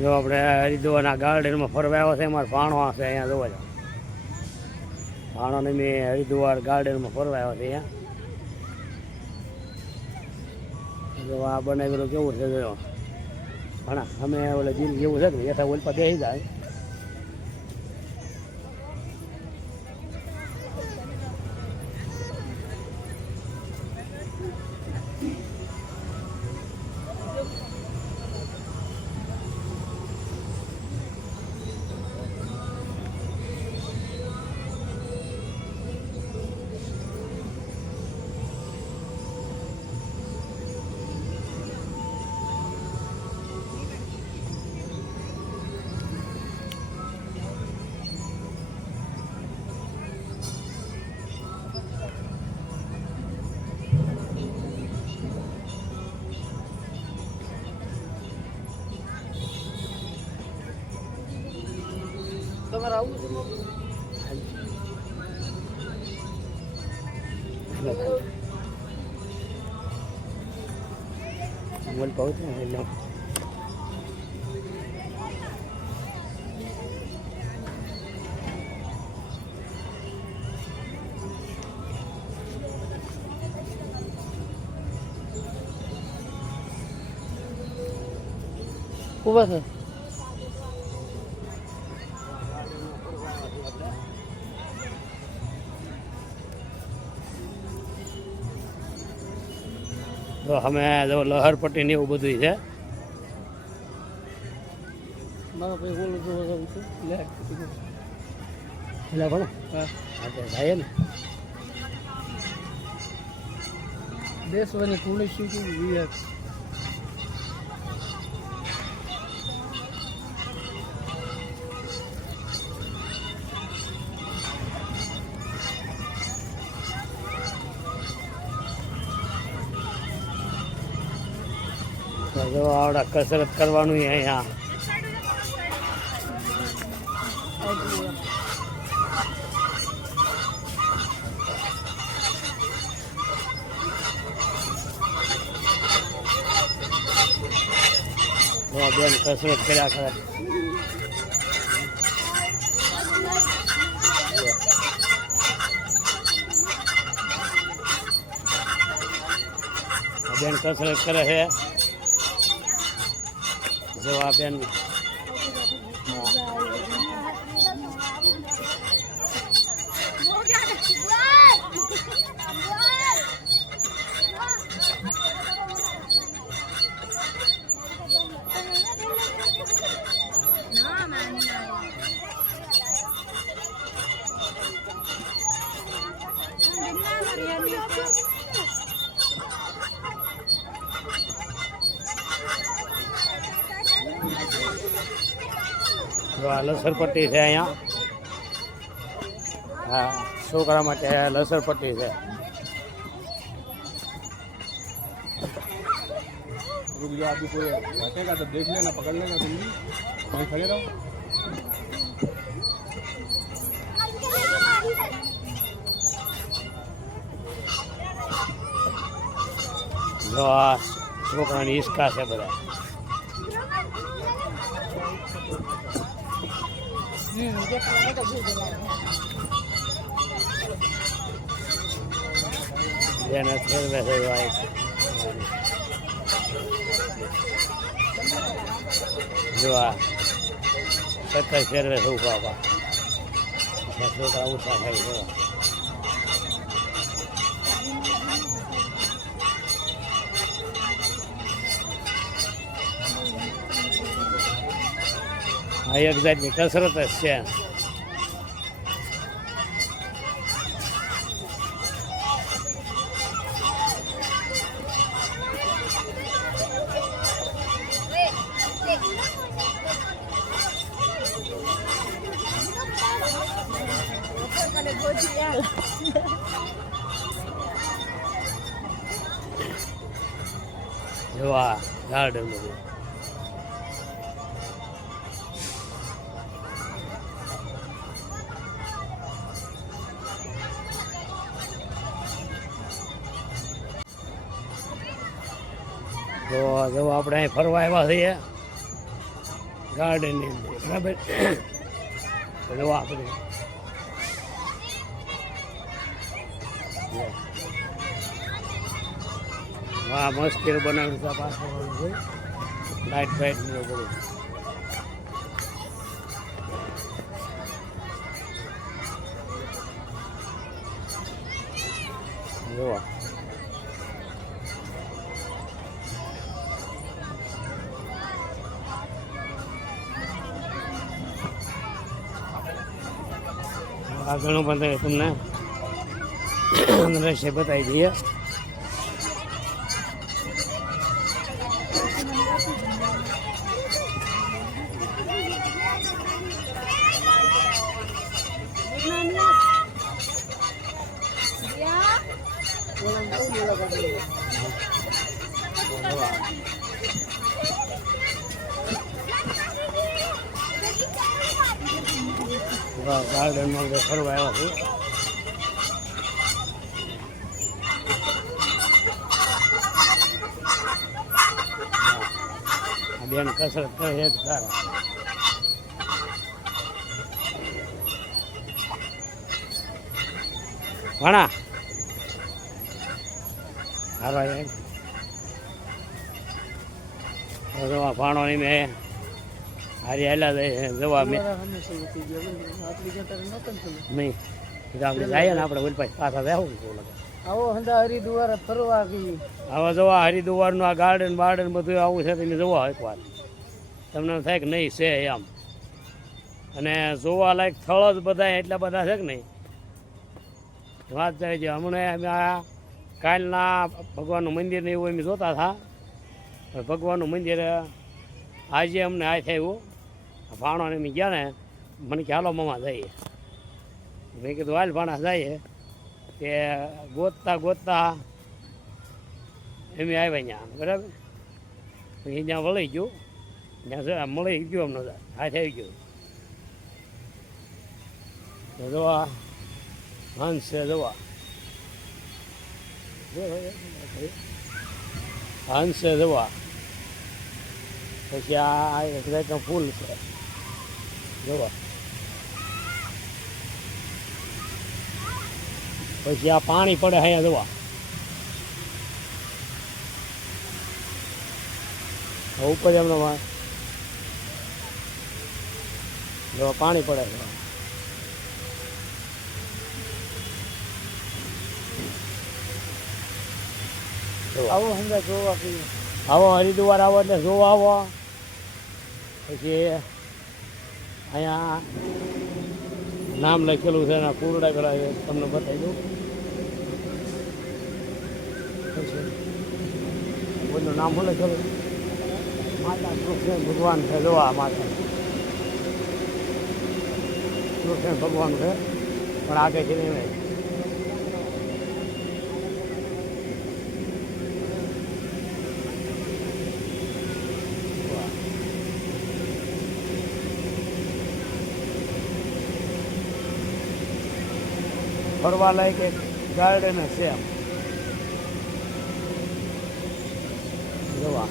જો આપણે હરિદ્વારના ગાર્ડનમાં ફરવા આવ્યો છે, અમારો ભાણો હશે અહીંયા જોવા જાવ. ભાણોને મેં હરિદ્વાર ગાર્ડનમાં ફરવા આવ્યો છે અહીંયા. જો આ બનાવેલું કેવું છે જો ઘણા અમે ઓલે દિલ જેવું છે ને એઠા ઓલપા બેસી જાય. તમારે આવું છે બોલ કહું છું એટલે ઉભા છે. તો અમે જો લહરપટ્ટી ને એવું બધું છે. મારા ભાઈ બોલું છું એટલે ભણો હા થાય ને દેશવાની પોલીસ શું વિવેક જો આવડા કસરત કરવાનું અહીંયા બેન કસરત કર્યા કરે. બેન કસરત કરે છે. જો આ બેન લસરપટ્ટી છે અહીંયા. હા છોકરા માટે લસરપટ્ટી છે. रुक जाओ अभी कोई हटेगा तो देख लेना पकड़ लेना तुम भी वहीं खड़े रहो. जो आ છોકરાની હિસકા છે બધા. જેને ફેરવે છે જો આ સત્તર ફેરવે છે ઉભા ઉભા છોકરા ઓછા થાય છે. આ એક જાતની કસરત જ છે. જો આ ગાર્ડન બધું તો જો આપણે અહીં ફરવા આવ્યા છીએ. ગાર્ડનની અંદર બરાબર. જો આપણે વાહ મસ્ત બનાવ્યું છે પાછળ છે લાઇટ બાઇટ ને એવું બધું. જોવા આ ઘણું બધું તમને દ્રશ્ય બતાવી દઈએ. ગાર્ડનમાં ફરવા આવ્યા છું. બેન કસરત કરે છે સારા. ભણા હારવા ભાણો ની મેં હારી હાલ્યા જવા મેં નહીં આપણે જઈએ ને આપણે ઓલી પાસે પાછા જવું આવો હંધા હરિદ્વાર ફરવા ગઈ. હવે જોવા હરિદ્વારનું આ ગાર્ડન બાર્ડન બધું આવું છે તમે જોવા એકવાર તમને થાય કે નહીં છે એમ. અને જોવા લાયક સ્થળો જ બધા એટલા બધા છે કે નહીં વાત થાય છે. હમણાં અમે આ કાલના ભગવાનનું મંદિર ને એવું અમે જોતા હતા. ભગવાનનું મંદિર આજે અમને આ થયું ભાણોને અમે ગયા ને મને કે હાલો મમા જઈએ. મેં કીધું હાલ ભાણા જઈએ કે ગોતતા ગોતતા એમ આવ્યા ત્યાં બરાબર. પછી ત્યાં વળી ગયું ત્યાં મળી ગયું અમને હાથ આવી ગયું. તો જોવા હંસ છે જોવા હંસ છે જોવા. પછી આ એક ફૂલ છે જોવા. પછી આ પાણી પડે અહીંયા જોવા. ઉપર એમનો જોવા પાણી પડે છે. આવો હંધા જોવા ગઈ. આવો હરિદ્વાર આવો એટલે જોવા આવો. પછી અહીંયા નામ લખેલું છે એના પૂરડા પેલા તમને બતાવી દઉં. કોઈનું નામ શું લખેલું માતા કૃષ્ણ ભગવાન છે જોવા. માતા કૃષ્ણ ભગવાન છે પણ આગળથી નહીં. ફરવા લાયક એક ગાર્ડન છે એમ જોવા.